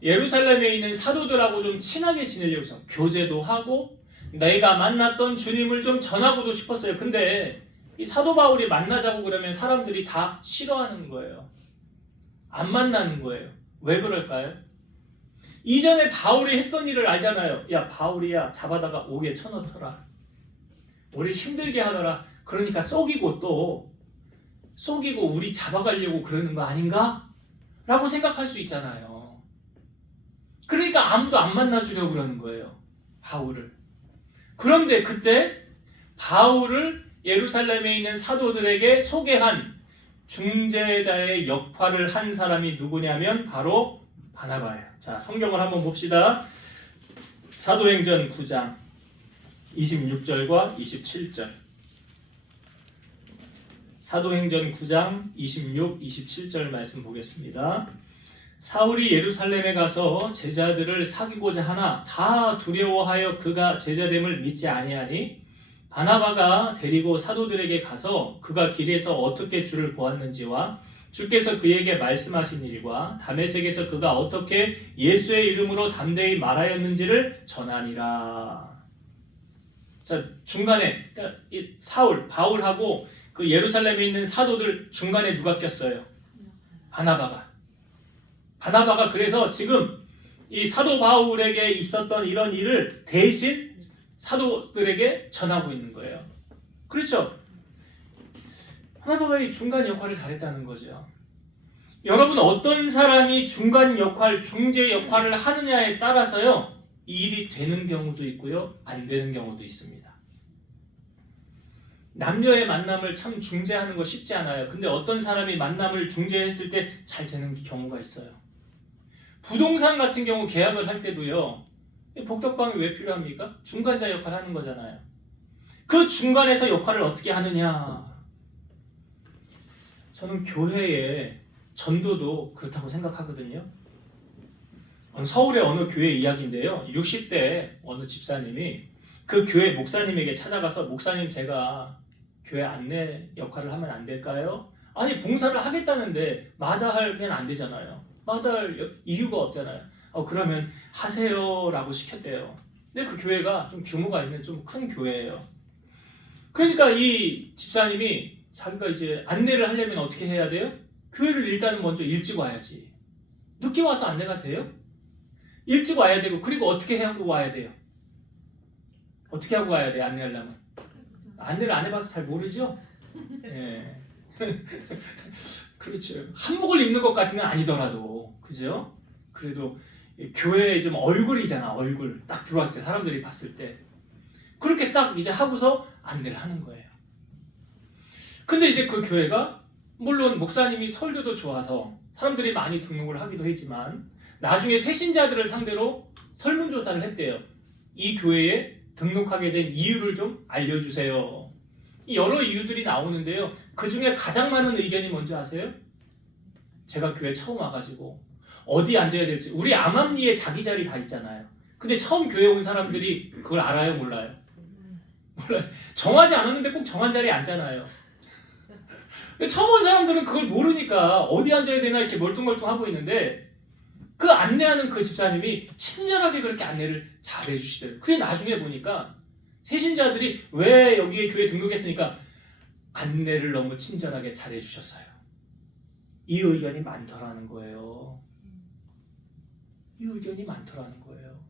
예루살렘에 있는 사도들하고 좀 친하게 지내려고 해서 교제도 하고 내가 만났던 주님을 좀 전하고도 싶었어요. 근데 이 사도 바울이 만나자고 그러면 사람들이 다 싫어하는 거예요. 안 만나는 거예요. 왜 그럴까요? 이전에 바울이 했던 일을 알잖아요. 야, 바울이야, 잡아다가 옥에 쳐넣더라. 우리 힘들게 하더라. 그러니까 속이고 우리 잡아가려고 그러는 거 아닌가? 라고 생각할 수 있잖아요. 그러니까 아무도 안 만나주려고 그러는 거예요, 바울을. 그런데 그때 바울을 예루살렘에 있는 사도들에게 소개한 중재자의 역할을 한 사람이 누구냐면 바로 바나바예요. 자, 성경을 한번 봅시다. 사도행전 9장 26절과 27절. 사도행전 9장 26, 27절 말씀 보겠습니다. 사울이 예루살렘에 가서 제자들을 사귀고자 하나 다 두려워하여 그가 제자됨을 믿지 아니하니, 바나바가 데리고 사도들에게 가서 그가 길에서 어떻게 주를 보았는지와 주께서 그에게 말씀하신 일과 다메섹에서 그가 어떻게 예수의 이름으로 담대히 말하였는지를 전하니라. 자, 중간에 이 사울, 바울하고 그 예루살렘에 있는 사도들 중간에 누가 꼈어요? 바나바가 그래서 지금 이 사도 바울에게 있었던 이런 일을 대신 사도들에게 전하고 있는 거예요. 그렇죠? 바나바가 이 중간 역할을 잘했다는 거죠. 여러분, 어떤 사람이 중간 역할, 중재 역할을 하느냐에 따라서요, 일이 되는 경우도 있고요, 안 되는 경우도 있습니다. 남녀의 만남을 참 중재하는 거 쉽지 않아요. 근데 어떤 사람이 만남을 중재했을 때 잘 되는 경우가 있어요. 부동산 같은 경우 계약을 할 때도요, 복덕방이 왜 필요합니까? 중간자 역할을 하는 거잖아요. 그 중간에서 역할을 어떻게 하느냐, 저는 교회의 전도도 그렇다고 생각하거든요. 서울의 어느 교회 이야기인데요, 60대 어느 집사님이 그 교회 목사님에게 찾아가서, 목사님, 제가 교회 안내 역할을 하면 안 될까요? 아니, 봉사를 하겠다는데 마다하면 안 되잖아요. 마다할 이유가 없잖아요. 그러면 하세요 라고 시켰대요. 근데 그 교회가 좀 규모가 있는 좀 큰 교회예요. 그러니까 이 집사님이 자기가 이제 안내를 하려면 어떻게 해야 돼요? 교회를 일단은 먼저 일찍 와야지. 늦게 와서 안내가 돼요? 일찍 와야 되고, 그리고 어떻게 하고 와야 돼요? 어떻게 하고 와야 돼요, 안내하려면? 안내를 안 해봐서 잘 모르죠? 예. 그렇죠. 한복을 입는 것까지는 아니더라도, 그죠? 그래도 교회의 좀 얼굴이잖아, 얼굴. 딱 들어왔을 때, 사람들이 봤을 때. 그렇게 딱 이제 하고서 안내를 하는 거예요. 근데 이제 그 교회가 물론 목사님이 설교도 좋아서 사람들이 많이 등록을 하기도 했지만 나중에 새신자들을 상대로 설문조사를 했대요. 이 교회에 등록하게 된 이유를 좀 알려주세요. 여러 이유들이 나오는데요. 그 중에 가장 많은 의견이 뭔지 아세요? 제가 교회 처음 와가지고 어디 앉아야 될지, 우리 암암리에 자기 자리 다 있잖아요. 근데 처음 교회 온 사람들이 그걸 알아요? 몰라요? 몰라요. 정하지 않았는데 꼭 정한 자리에 앉잖아요. 근데 처음 온 사람들은 그걸 모르니까 어디 앉아야 되나 이렇게 멀뚱멀뚱하고 있는데 그 안내하는 그 집사님이 친절하게 그렇게 안내를 잘 해주시더라고요. 그래 나중에 보니까 새신자들이 왜 여기에 교회 등록했으니까 안내를 너무 친절하게 잘 해주셨어요. 이 의견이 많더라는 거예요. 이 의견이 많더라는 거예요.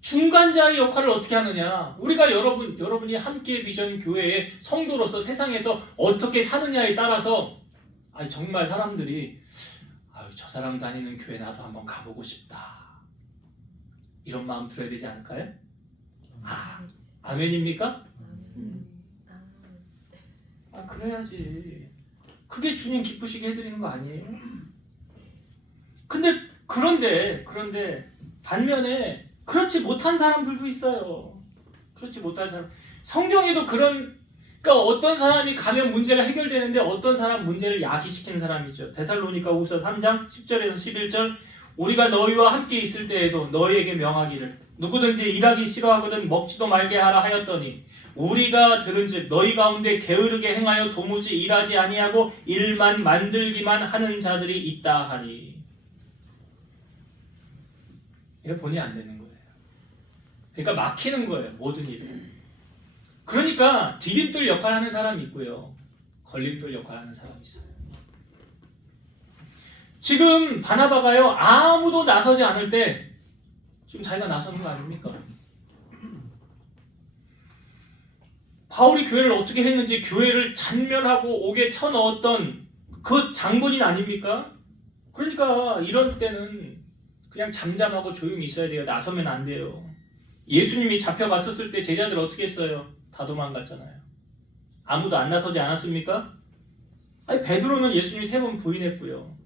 중간자의 역할을 어떻게 하느냐? 우리가 여러분이 함께 비전 교회의 성도로서 세상에서 어떻게 사느냐에 따라서 정말 사람들이 저 사람 다니는 교회 나도 한번 가보고 싶다. 이런 마음 들어야 되지 않을까요? 아멘입니까? 그래야지. 그게 주님 기쁘시게 해드리는 거 아니에요? 그런데 반면에 그렇지 못한 사람들도 있어요. 그렇지 못한 사람. 성경에도 그러니까 어떤 사람이 가면 문제가 해결되는데 어떤 사람 문제를 야기시키는 사람이죠. 데살로니가후서 3장 10절에서 11절 우리가 너희와 함께 있을 때에도 너희에게 명하기를 누구든지 일하기 싫어하거든 먹지도 말게 하라 하였더니 우리가 들은즉 너희 가운데 게으르게 행하여 도무지 일하지 아니하고 일만 만들기만 하는 자들이 있다 하니. 이거 본의 안 되는 거예요. 그러니까 막히는 거예요. 모든 일이. 그러니까 디딤돌 역할을 하는 사람이 있고요. 걸림돌 역할을 하는 사람이 있어요. 지금 바나바가요. 아무도 나서지 않을 때 지금 자기가 나서는 거 아닙니까? 바울이 교회를 어떻게 했는지 교회를 잔멸하고 옥에 쳐넣었던 그 장본인 아닙니까? 그러니까 이런 때는 그냥 잠잠하고 조용히 있어야 돼요. 나서면 안 돼요. 예수님이 잡혀갔었을 때 제자들 어떻게 했어요? 다 도망갔잖아요. 아무도 안 나서지 않았습니까? 베드로는 예수님이 3번 부인했고요.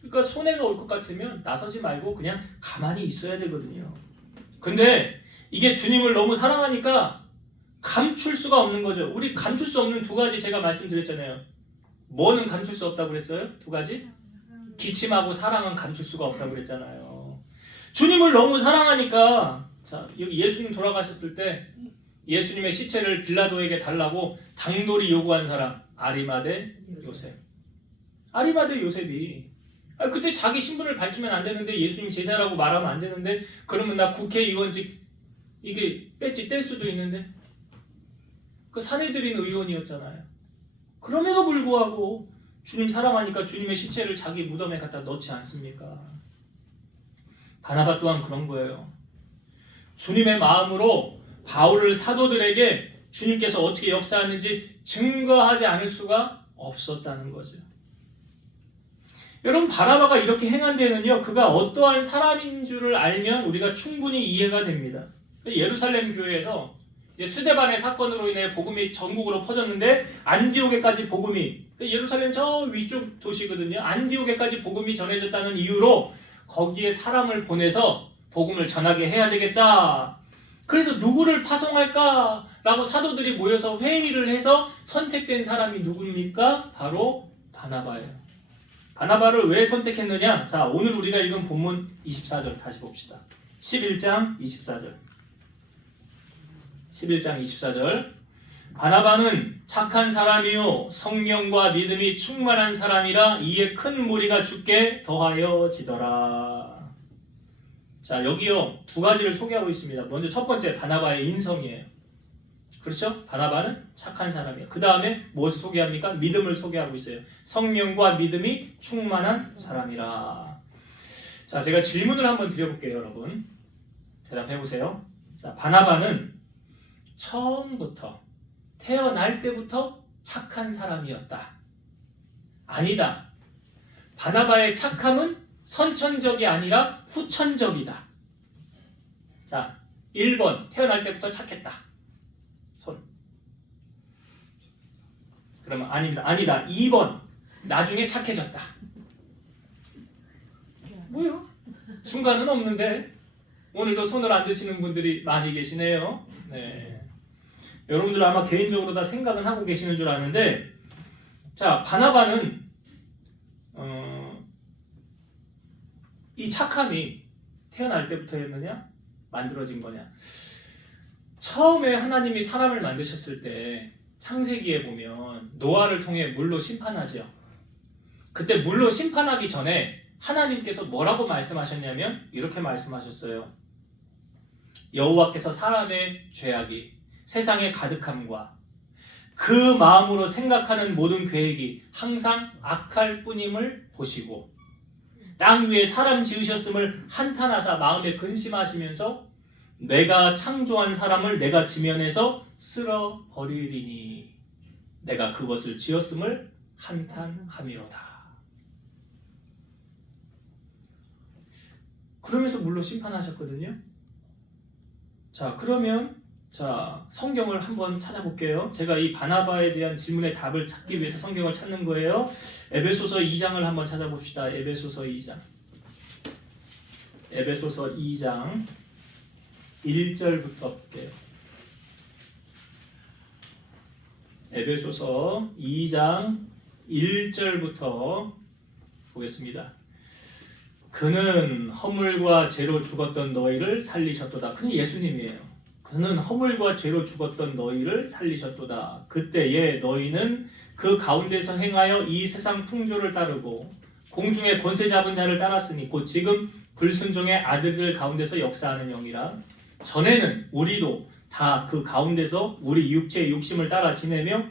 그러니까 손해가 올 것 같으면 나서지 말고 그냥 가만히 있어야 되거든요. 근데 이게 주님을 너무 사랑하니까 감출 수가 없는 거죠. 우리 감출 수 없는 2가지 제가 말씀드렸잖아요. 뭐는 감출 수 없다고 그랬어요? 2가지? 기침하고 사랑은 감출 수가 없다고 그랬잖아요. 주님을 너무 사랑하니까 자, 여기 예수님 돌아가셨을 때 예수님의 시체를 빌라도에게 달라고 당돌이 요구한 사람 아리마대 요셉. 아리마대 요셉이 그때 자기 신분을 밝히면 안 되는데 예수님 제자라고 말하면 안 되는데 그러면 나 국회의원직 이게 배지 뗄 수도 있는데 그 사내들인 의원이었잖아요. 그럼에도 불구하고 주님 사랑하니까 주님의 시체를 자기 무덤에 갖다 넣지 않습니까? 바나바 또한 그런 거예요. 주님의 마음으로 바울을 사도들에게 주님께서 어떻게 역사하는지 증거하지 않을 수가 없었다는 거죠. 여러분 바나바가 이렇게 행한 데는요. 그가 어떠한 사람인 줄을 알면 우리가 충분히 이해가 됩니다. 예루살렘 교회에서 스데반의 사건으로 인해 복음이 전국으로 퍼졌는데 안디옥에까지 복음이 예루살렘 저 위쪽 도시거든요. 안디옥에까지 복음이 전해졌다는 이유로 거기에 사람을 보내서 복음을 전하게 해야 되겠다. 그래서 누구를 파송할까? 라고 사도들이 모여서 회의를 해서 선택된 사람이 누굽니까? 바로 바나바예요. 바나바를 왜 선택했느냐? 자, 오늘 우리가 읽은 본문 24절 다시 봅시다. 11장 24절. 11장 24절. 바나바는 착한 사람이요 성령과 믿음이 충만한 사람이라 이에 큰 무리가 죽게 더하여지더라. 자, 여기요 2가지를 소개하고 있습니다. 먼저 첫 번째 바나바의 인성이에요. 그렇죠? 바나바는 착한 사람이에요. 그 다음에 무엇을 소개합니까? 믿음을 소개하고 있어요. 성령과 믿음이 충만한 사람이라. 자, 제가 질문을 한번 드려볼게요, 여러분. 대답해보세요. 자, 바나바는 처음부터 태어날 때부터 착한 사람이었다. 아니다. 바나바의 착함은 선천적이 아니라 후천적이다. 자, 1번 태어날 때부터 착했다. 손. 그러면 아니다. 2번. 나중에 착해졌다. 뭐요? 중간은 없는데 오늘도 손을 안 드시는 분들이 많이 계시네요. 네. 여러분들 아마 개인적으로 다 생각은 하고 계시는 줄 아는데, 자, 바나바는 이 착함이 태어날 때부터였느냐? 만들어진 거냐? 처음에 하나님이 사람을 만드셨을 때 창세기에 보면 노아를 통해 물로 심판하죠. 그때 물로 심판하기 전에 하나님께서 뭐라고 말씀하셨냐면 이렇게 말씀하셨어요. 여호와께서 사람의 죄악이 세상에 가득함과 그 마음으로 생각하는 모든 계획이 항상 악할 뿐임을 보시고 땅 위에 사람 지으셨음을 한탄하사 마음에 근심하시면서 내가 창조한 사람을 내가 지면에서 쓸어버리리니 내가 그것을 지었음을 한탄함이로다. 그러면서 물로 심판하셨거든요. 자, 그러면 성경을 한번 찾아볼게요. 제가 이 바나바에 대한 질문의 답을 찾기 위해서 성경을 찾는 거예요. 에베소서 2장을 한번 찾아봅시다. 에베소서 2장 1절부터 볼게요. 에베소서 2장 1절부터 보겠습니다. 그는 허물과 죄로 죽었던 너희를 살리셨도다. 그는 예수님이에요. 그는 허물과 죄로 죽었던 너희를 살리셨도다. 그때에 너희는 그 가운데서 행하여 이 세상 풍조를 따르고 공중의 권세 잡은 자를 따랐으니 곧 지금 불순종의 아들들 가운데서 역사하는 영이라. 전에는 우리도 다 그 가운데서 우리 육체의 욕심을 따라 지내며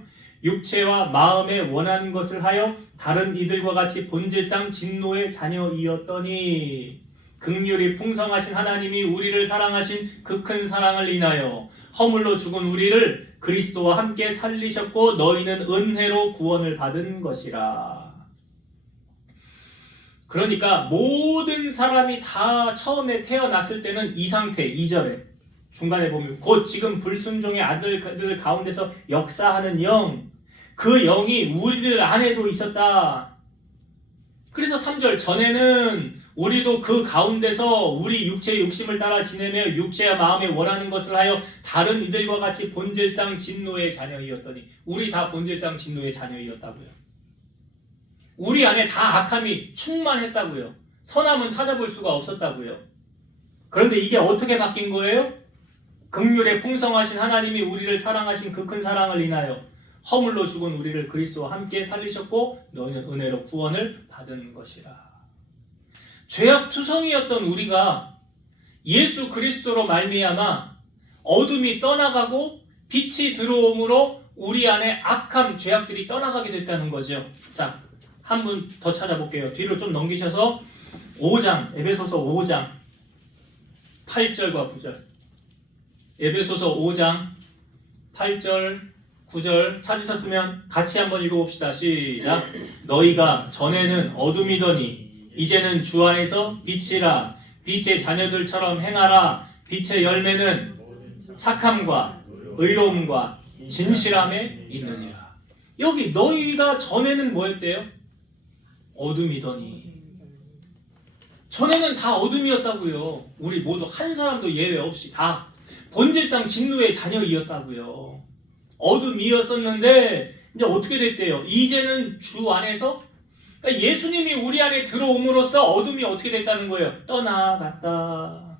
육체와 마음에 원하는 것을 하여 다른 이들과 같이 본질상 진노의 자녀이었더니 긍휼이 풍성하신 하나님이 우리를 사랑하신 그 큰 사랑을 인하여 허물로 죽은 우리를 그리스도와 함께 살리셨고 너희는 은혜로 구원을 받은 것이라. 그러니까 모든 사람이 다 처음에 태어났을 때는 이 상태, 2절에 중간에 보면 곧 지금 불순종의 아들들 가운데서 역사하는 영, 그 영이 우리들 안에도 있었다. 그래서 3절 전에는 우리도 그 가운데서 우리 육체의 욕심을 따라 지내며 육체와 마음에 원하는 것을 하여 다른 이들과 같이 본질상 진노의 자녀이었더니 우리 다 본질상 진노의 자녀이었다고요. 우리 안에 다 악함이 충만했다고요. 선함은 찾아볼 수가 없었다고요. 그런데 이게 어떻게 바뀐 거예요? 긍휼에 풍성하신 하나님이 우리를 사랑하신 그 큰 사랑을 인하여 허물로 죽은 우리를 그리스도와 함께 살리셨고 너희는 은혜로 구원을 받은 것이라. 죄악 투성이었던 우리가 예수 그리스도로 말미암아 어둠이 떠나가고 빛이 들어옴으로 우리 안에 악함, 죄악들이 떠나가게 됐다는 거죠. 자, 한 분 더 찾아볼게요. 뒤로 좀 넘기셔서 5장, 에베소서 5장 8절과 9절. 에베소서 5장 8절 9절 찾으셨으면 같이 한번 읽어봅시다. 시작. 너희가 전에는 어둠이더니 이제는 주 안에서 빛이라. 빛의 자녀들처럼 행하라. 빛의 열매는 착함과 의로움과 진실함에 있느니라. 여기 너희가 전에는 뭐였대요? 어둠이더니. 전에는 다 어둠이었다고요. 우리 모두 한 사람도 예외 없이 다 본질상 진노의 자녀이었다고요. 어둠이었었는데 이제 어떻게 됐대요? 이제는 주 안에서, 그러니까 예수님이 우리 안에 들어옴으로써 어둠이 어떻게 됐다는 거예요? 떠나갔다.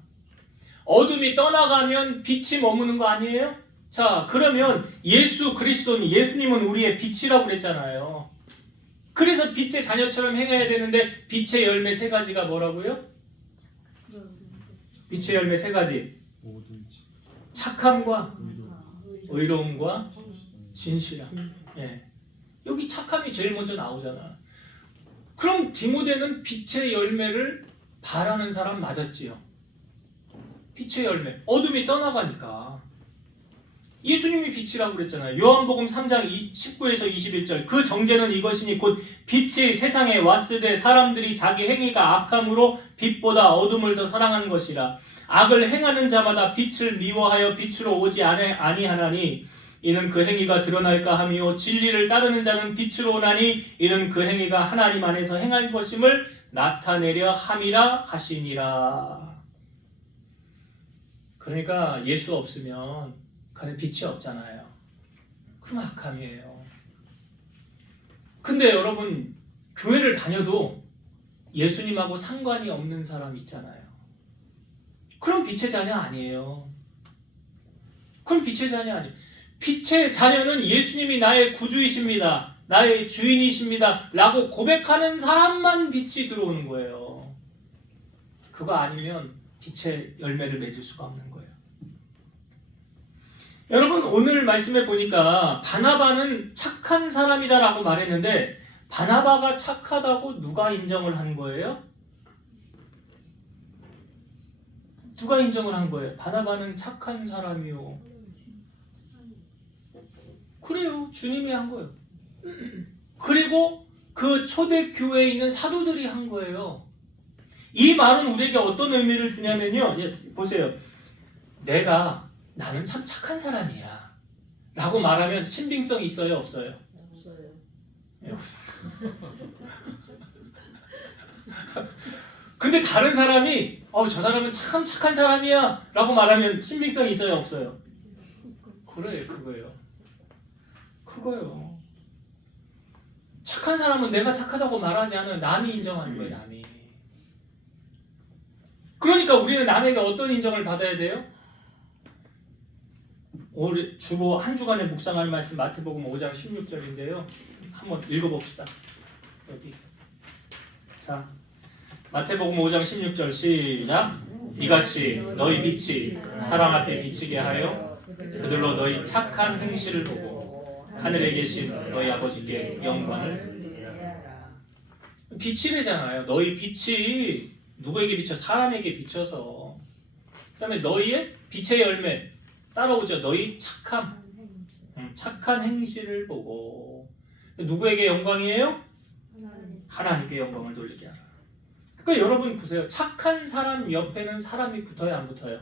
어둠이 떠나가면 빛이 머무는 거 아니에요? 자, 그러면 예수 그리스도는, 예수님은 우리의 빛이라고 그랬잖아요. 그래서 빛의 자녀처럼 행해야 되는데 빛의 열매 3가지가 뭐라고요? 빛의 열매 3가지. 착함과 의로움과 진실함. 예. 여기 착함이 제일 먼저 나오잖아. 그럼 디모데는 빛의 열매를 바라는 사람 맞았지요. 빛의 열매. 어둠이 떠나가니까. 예수님이 빛이라고 그랬잖아요. 요한복음 3장 19에서 21절. 그 정죄는 이것이니 곧 빛이 세상에 왔으되 사람들이 자기 행위가 악함으로 빛보다 어둠을 더 사랑한 것이라. 악을 행하는 자마다 빛을 미워하여 빛으로 오지 아니하나니 이는 그 행위가 드러날까 하며 진리를 따르는 자는 빛으로 오나니 이는 그 행위가 하나님 안에서 행할 것임을 나타내려 함이라 하시니라. 그러니까 예수 없으면 그는 빛이 없잖아요. 그럼 악함이에요. 근데 여러분 교회를 다녀도 예수님하고 상관이 없는 사람 있잖아요. 그럼 빛의 자녀 아니에요. 그럼 빛의 자녀 아니에요. 빛의 자녀는 예수님이 나의 구주이십니다. 나의 주인이십니다. 라고 고백하는 사람만 빛이 들어오는 거예요. 그거 아니면 빛의 열매를 맺을 수가 없는 거예요. 여러분 오늘 말씀에 보니까 바나바는 착한 사람이다라고 말했는데 바나바가 착하다고 누가 인정을 한 거예요? 누가 인정을 한 거예요? 바나바는 착한 사람이요. 그래요. 주님이 한 거예요. 그리고 그 초대교회에 있는 사도들이 한 거예요. 이 말은 우리에게 어떤 의미를 주냐면요. 보세요. 나는 참 착한 사람이야 라고 말하면 신빙성이 있어요? 없어요? 없어요. 없어요. 근데 다른 사람이 저 사람은 참 착한 사람이야 라고 말하면 신빙성이 있어요? 없어요? 그래요. 그거요. 착한 사람은 내가 착하다고 말하지 않아요. 남이 인정하는 거예요. 남이. 그러니까 우리는 남에게 어떤 인정을 받아야 돼요? 오늘 주보 한 주간에 묵상할 말씀 마태복음 5장 16절인데요. 한번 읽어봅시다. 여기. 자, 마태복음 5장 16절 시작. 이같이 너희 빛이 사람 앞에 비치게 하여 그들로 너희 착한 행실을 보고 하늘에 계신 너희 아버지께 영광을. 빛이래잖아요. 너희 빛이 누구에게 비쳐? 사람에게 비쳐서. 그 다음에 너희의 빛의 열매 따라오죠. 너희 착한 행실을 보고. 누구에게 영광이에요? 하나님께 영광을 돌리게 하라. 그러니까 여러분 보세요. 착한 사람 옆에는 사람이 붙어요? 안 붙어요?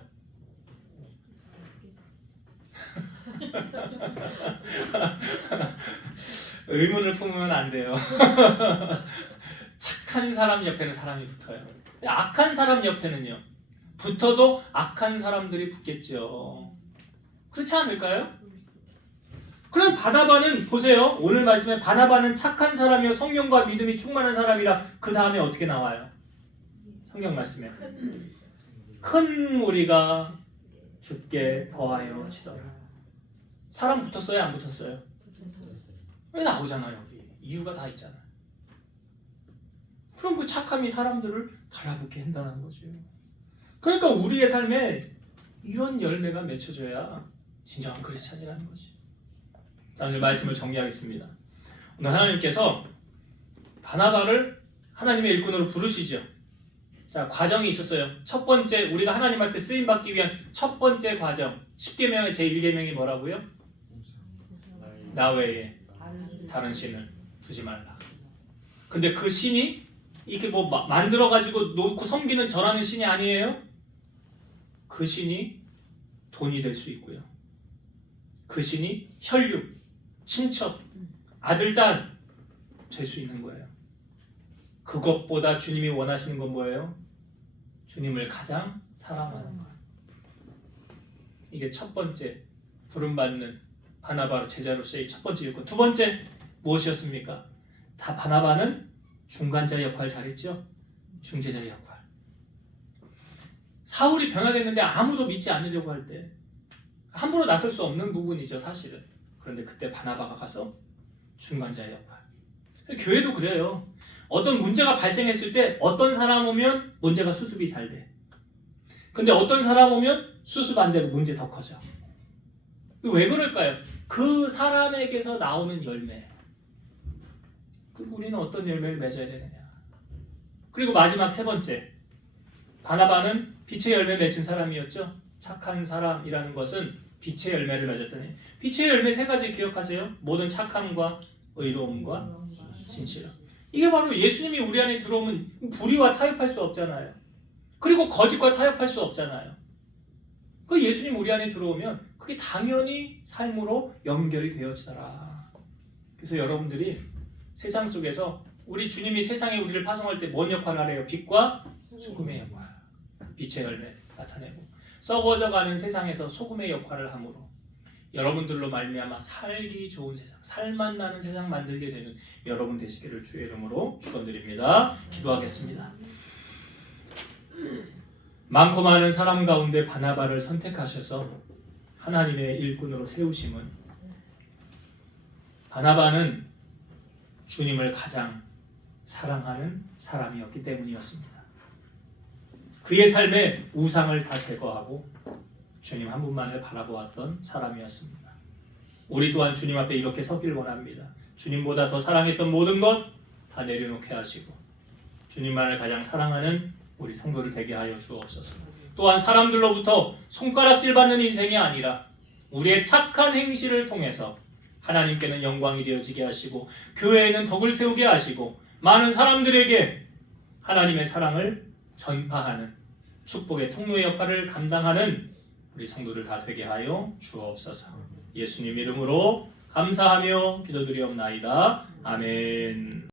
의문을 품으면 안 돼요. 착한 사람 옆에는 사람이 붙어요. 근데 악한 사람 옆에는요. 붙어도 악한 사람들이 붙겠죠. 그렇지 않을까요? 그럼 바나바는 보세요. 오늘 말씀에 바나바는 착한 사람이요 성령과 믿음이 충만한 사람이라 그 다음에 어떻게 나와요? 성경 말씀에 큰 무리가 주께 더하여 치더라. 사람 붙었어요? 안 붙었어요? 왜 나오잖아요. 여기 이유가 다 있잖아요. 그럼 그 착함이 사람들을 달라붙게 한다는 거죠. 그러니까 우리의 삶에 이런 열매가 맺혀져야 진정한 크리스찬이라는 거지. 자, 오늘 말씀을 정리하겠습니다. 오늘 하나님께서 바나바를 하나님의 일꾼으로 부르시죠. 자, 과정이 있었어요. 첫 번째, 우리가 하나님 앞에 쓰임 받기 위한 첫 번째 과정. 10계명의 제1계명이 뭐라고요? 나 외에 다른 신을 두지 말라. 근데 그 신이 이렇게 뭐 만들어 가지고 놓고 섬기는 절하는 신이 아니에요. 그 신이 돈이 될 수 있고요. 그 신이 혈육, 친척, 아들, 딸 될 수 있는 거예요. 그것보다 주님이 원하시는 건 뭐예요? 주님을 가장 사랑하는 거예요. 이게 첫 번째 부름받는 바나바로 제자로서의 첫 번째 요건. 두 번째 무엇이었습니까? 다 바나바는 중간자 역할 잘했죠? 중재자 역할. 사울이 변화됐는데 아무도 믿지 않으려고 할 때 함부로 나설 수 없는 부분이죠, 사실은. 그런데 그때 바나바가 가서 중간자 역할. 교회도 그래요. 어떤 문제가 발생했을 때 어떤 사람 오면 문제가 수습이 잘 돼. 근데 어떤 사람 오면 수습 안 되고 문제 더 커져. 왜 그럴까요? 그 사람에게서 나오는 열매. 우리는 어떤 열매를 맺어야 되느냐. 그리고 마지막 세 번째. 바나바는 빛의 열매 맺은 사람이었죠. 착한 사람이라는 것은 빛의 열매를 맺었더니 빛의 열매 세 가지 기억하세요. 모든 착함과 의로움과 진실함. 이게 바로 예수님이 우리 안에 들어오면 불의와 타협할 수 없잖아요. 그리고 거짓과 타협할 수 없잖아요. 그 예수님 우리 안에 들어오면 그게 당연히 삶으로 연결이 되어지더라. 그래서 여러분들이 세상 속에서 우리 주님이 세상에 우리를 파송할 때 뭔 역할을 하래요? 빛과 소금의 역할. 빛의 열매 나타내고 썩어져가는 세상에서 소금의 역할을 함으로 여러분들로 말미암아 살기 좋은 세상, 살맛 나는 세상 만들게 되는 여러분 되시기를 주의 이름으로 축원드립니다. 기도하겠습니다. 많고 많은 사람 가운데 바나바를 선택하셔서 하나님의 일꾼으로 세우심은 바나바는 주님을 가장 사랑하는 사람이었기 때문이었습니다. 그의 삶에 우상을 다 제거하고 주님 한 분만을 바라보았던 사람이었습니다. 우리 또한 주님 앞에 이렇게 서길 원합니다. 주님보다 더 사랑했던 모든 것 다 내려놓게 하시고 주님만을 가장 사랑하는 우리 성도를 되게 하여 주옵소서. 또한 사람들로부터 손가락질 받는 인생이 아니라 우리의 착한 행실을 통해서 하나님께는 영광이 되어지게 하시고 교회에는 덕을 세우게 하시고 많은 사람들에게 하나님의 사랑을 전파하는 축복의 통로의 역할을 감당하는 우리 성도들 다 되게 하여 주옵소서. 예수님 이름으로 감사하며 기도드리옵나이다. 아멘.